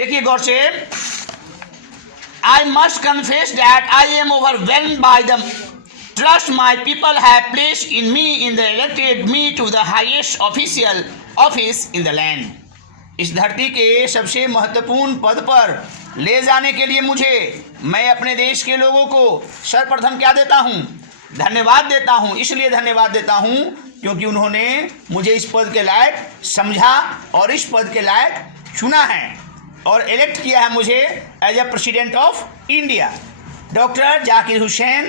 देखिए गौर से, I must confess that I am overwhelmed by the trust my people have placed in me in the elected me to the highest official office in the land. इस धरती के सबसे महत्वपूर्ण पद पर ले जाने के लिए मैं अपने देश के लोगों को सर्वप्रथम क्या देता हूँ? धन्यवाद देता हूँ। इसलिए धन्यवाद देता हूँ क्योंकि उन्होंने मुझे इस पद के लायक समझा और इस पद के लायक चुना है और इलेक्ट किया है मुझे as a president of India. Doctor Zakir Hussain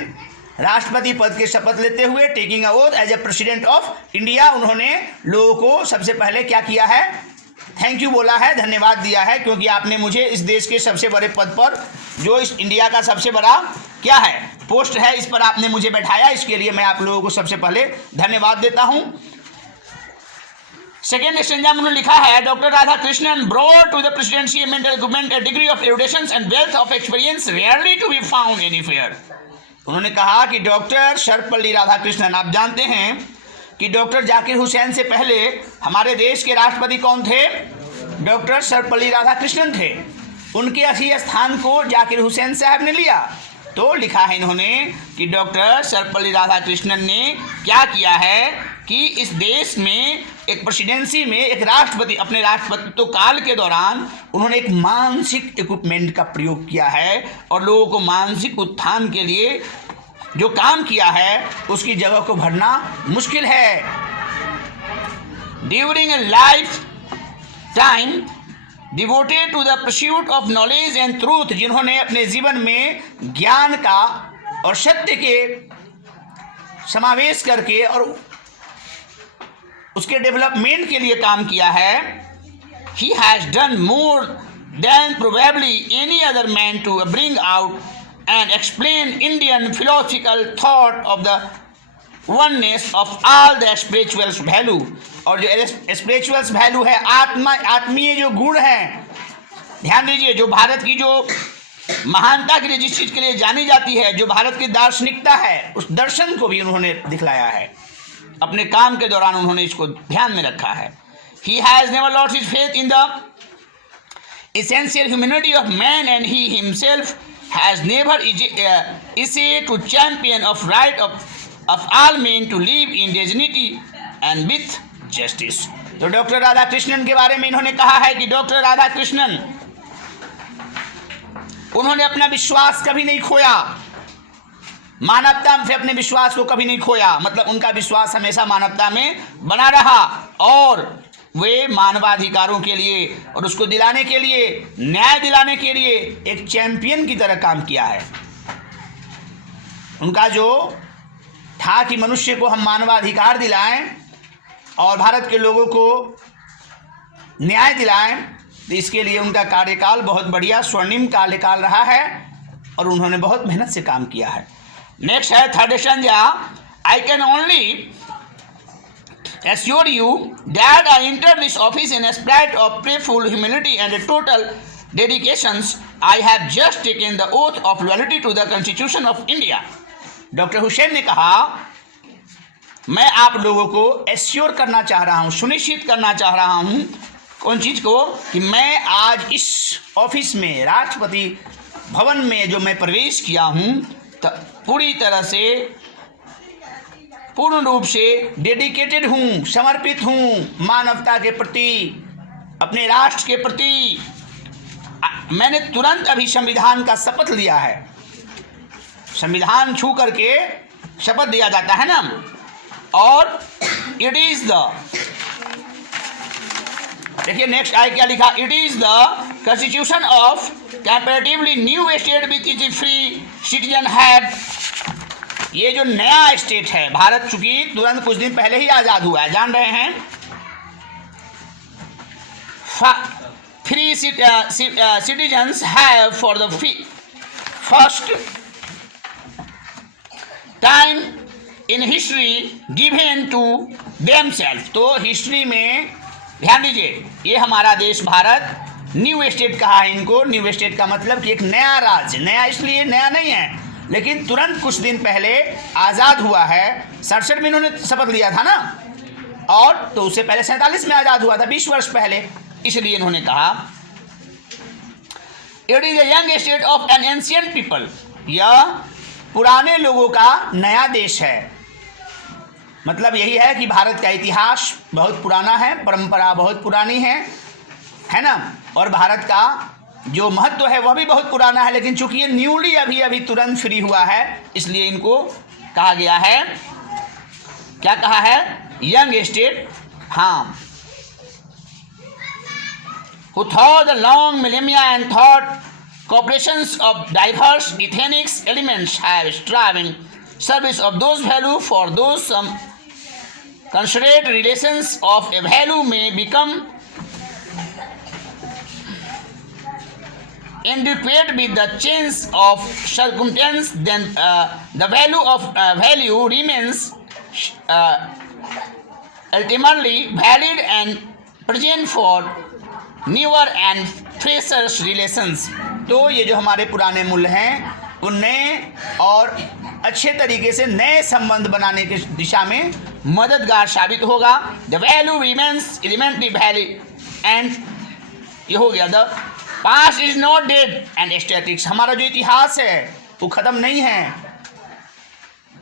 राष्ट्रपति पद के शपथ लेते हुए taking a oath as a president of India, उन्होंने लोगों को सबसे पहले क्या किया है? थैंक यू बोला है, धन्यवाद दिया है, क्योंकि आपने मुझे इस देश के सबसे बड़े पद पर, जो इस इंडिया का सबसे बड़ा क्या है पोस्ट है, इस पर आपने मुझे बैठाया। इसके लिए मैं आप लोगों को सबसे पहले धन्यवाद देता हूं। सेकेंड स्टेंजा में उन्होंने लिखा है, doctor Radha Krishnan brought to the presidency mental government a degree of erudition and wealth of experience rarely to be found anywhere. उन्होंने कहा कि डॉक्टर सर्वपल्ली राधाकृष्णन, आप जानते हैं कि डॉक्टर जाकिर हुसैन से पहले हमारे देश के राष्ट्रपति कौन थे? डॉक्टर सर्वपल्ली राधाकृष्णन थे। उनके असी स्थान को जाकिर हुसैन साहब ने लिया। तो लिखा है इन्होंने कि डॉक्टर सर्वपल्ली राधाकृष्णन ने क्या किया है कि इस देश में एक प्रेसिडेंसी में एक राष्ट्रपति, अपने राष्ट्रपतित्व काल के दौरान उन्होंने एक मानसिक इक्विपमेंट का प्रयोग किया है और लोगों को मानसिक उत्थान के लिए जो काम किया है उसकी जगह को भरना मुश्किल है। During a life time devoted to the pursuit of knowledge and truth, जिन्होंने अपने जीवन में ज्ञान का और सत्य के समावेश करके और उसके डेवलपमेंट के लिए काम किया है, he has done more than probably any other man to bring out and explain Indian philosophical thought of the oneness of all the spiritual value। और जो spiritual value है, आत्मीय जो गुण है, ध्यान दीजिए, जो भारत की जो महानता के लिए जिस चीज़ के लिए जानी जाती है, जो भारत की दार्शनिकता है, उस दर्शन को भी उन्होंने दिखलाया है। अपने काम के दौरान उन्होंने इसको ध्यान में रखा है। He has never lost his faith in the essential humanity of man and he himself has never essayed to champion of right of all men to live in dignity and with justice। तो doctor Radha Krishnan के बारे में इन्होंने कहा है कि doctor Radha Krishnan, उन्होंने अपना विश्वास कभी नहीं खोया, मानवता से अपने विश्वास को कभी नहीं खोया, मतलब उनका विश्वास हमेशा मानवता में बना रहा और वे मानवाधिकारों के लिए और उसको दिलाने के लिए, न्याय दिलाने के लिए एक चैंपियन की तरह काम किया है। उनका जो था कि मनुष्य को हम मानवाधिकार दिलाएं और भारत के लोगों को न्याय दिलाएं, तो इसके लिए उनका कार्यकाल बहुत बढ़िया स्वर्णिम कार्यकाल रहा है और उन्होंने बहुत मेहनत से काम किया है। नेक्स्ट है third stanza, I can only assure you that I entered this office in a spirit of prayerful humility and a total dedications. I have just taken the oath of loyalty to the Constitution of India। Doctor Hussain ने कहा, मैं आप लोगों को assure करना चाह रहा हूँ, सुनिश्चित करना चाह रहा हूँ, कौन चीज़ को? कि मैं आज इस ऑफिस में, राष्ट्रपति भवन में जो मैं प्रवेश किया हूँ, तो पूरी तरह से पूर्ण रूप से डेडिकेटेड हूँ, समर्पित हूँ मानवता के प्रति, अपने राष्ट्र के प्रति। मैंने तुरंत अभी संविधान का शपथ लिया है। संविधान छू करके शपथ दिया जाता है ना, और इट इज द, देखिए नेक्स्ट आई क्या लिखा, it is the constitution of comparatively new state which is free citizen have. ये जो नया स्टेट है भारत, चूंकि तुरंत कुछ दिन पहले ही आज़ाद हुआ है, जान रहे हैं, free citizens have for the first time in history given to themselves. तो हिस्ट्री में ध्यान दीजिए, ये हमारा देश भारत न्यू स्टेट कहा है इनको। न्यू स्टेट का मतलब कि एक नया राज्य, नया इसलिए नया नहीं है, लेकिन तुरंत कुछ दिन पहले आज़ाद हुआ है। 67 में इन्होंने शपथ लिया था ना, और तो उससे पहले 47 में आज़ाद हुआ था, 20 वर्ष पहले। इसलिए इन्होंने कहा it is a young state of an ancient people. यह पुराने लोगों का नया देश है। मतलब यही है कि भारत का इतिहास बहुत पुराना है, परंपरा बहुत पुरानी है ना, और भारत का जो महत्व है वह भी बहुत पुराना है, लेकिन चूंकि ये न्यूली अभी तुरंत फ्री हुआ है, इसलिए इनको कहा गया है, क्या कहा है, यंग स्टेट। हाँ, who thought the long millennia and thought corporations of diverse ethnic elements have striving service of those value for those some considerate relations of a value may become inadequate with the change of circumstance, then the value of value remains ultimately valid and present for newer and fresher relations. तो ये जो हमारे पुराने मूल्य हैं वो नए और अच्छे तरीके से नए संबंध बनाने की दिशा में मददगार साबित होगा। The value remains elementary valid and ये हो गया। The past is not dead and statics, हमारा जो इतिहास है वो ख़त्म नहीं है।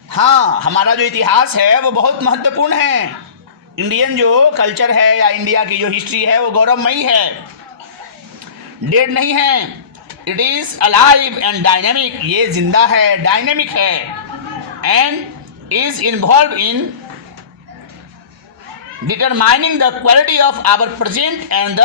हाँ, हमारा जो इतिहास है वो बहुत महत्वपूर्ण है। इंडियन जो कल्चर है या इंडिया की जो हिस्ट्री है वो गौरवमयी है, डेड नहीं है। It is alive and dynamic, ये जिंदा है, डायनेमिक है, and is involve in determining the quality of our present and the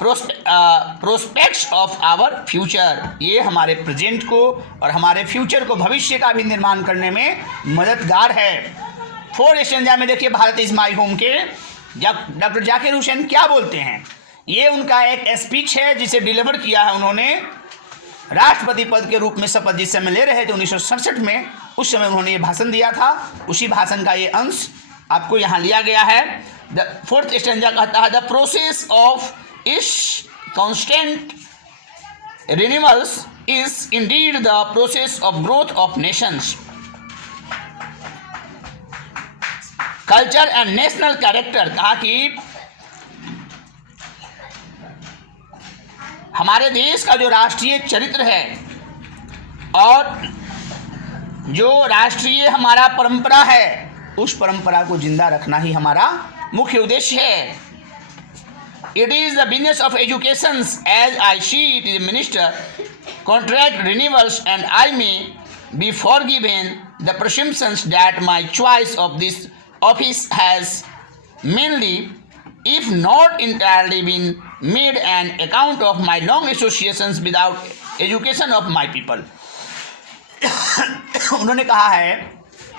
prospects of our future. ये हमारे प्रेजेंट को और हमारे फ्यूचर को, भविष्य का भी निर्माण करने में मददगार है। 4 स्टैंजा में देखिए भारत इज माई होम के डॉक्टर जाकिर हुसैन क्या बोलते हैं। ये उनका एक स्पीच है जिसे डिलीवर किया है उन्होंने राष्ट्रपति पद के रूप में शपथ जिस समय ले रहे थे 1967 में, उस समय उन्होंने ये भाषण दिया था। उसी भाषण का ये अंश आपको यहाँ लिया गया है। द 4th स्टैंजा कहता है, द प्रोसेस ऑफ इस constant renewals is Indeed the process of growth of Nations, culture and national character. कहा कि हमारे देश का जो राष्ट्रीय चरित्र है और जो राष्ट्रीय हमारा परंपरा है, उस परंपरा को जिंदा रखना ही हमारा मुख्य उद्देश्य है। It is the business of education as I see it is minister contract renewals and I may be forgiven the presumptions that my choice of this office has mainly, if not entirely, been made an account of my long associations without education of my people. उन्होंने कहा है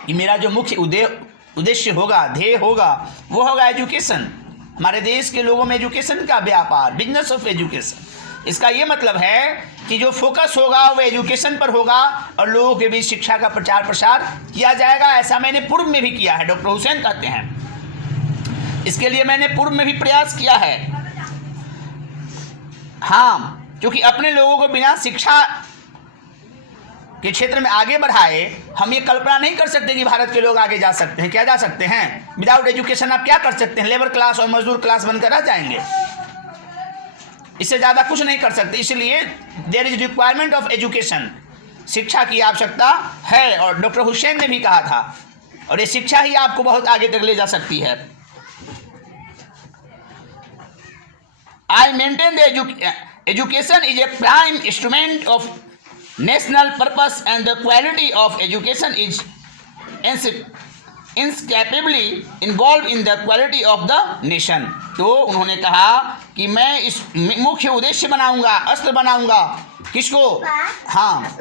कि मेरा जो मुख्य उद्देश्य होगा, ध्येय होगा, वो होगा एजुकेशन, हमारे देश के लोगों में एजुकेशन का व्यापार, बिजनेस ऑफ एजुकेशन। इसका ये मतलब है कि जो फोकस होगा वो एजुकेशन पर होगा और लोगों के बीच शिक्षा का प्रचार प्रसार किया जाएगा। ऐसा मैंने पूर्व में भी किया है, डॉक्टर हुसैन कहते हैं। इसके लिए मैंने पूर्व में भी प्रयास किया है। हाँ, क्योंकि अपने लोगों को बिना शिक्षा के क्षेत्र में आगे बढ़ाए हम ये कल्पना नहीं कर सकते कि भारत के लोग आगे जा सकते हैं। क्या जा सकते हैं? विदाउट एजुकेशन आप क्या कर सकते हैं? लेबर क्लास और मजदूर क्लास बनकर रह जाएंगे, इससे ज़्यादा कुछ नहीं कर सकते। इसलिए there is requirement of education, शिक्षा की आवश्यकता है। और डॉक्टर हुसैन ने भी कहा था, और ये शिक्षा ही आपको बहुत आगे तक ले जा सकती है। I maintain the education is a prime instrument of national purpose and the quality of education is inescapably involve in the quality of the nation. तो उन्होंने कहा कि मैं इस मुख्य उद्देश्य बनाऊंगा, अस्त्र बनाऊंगा, किसको? हाँ,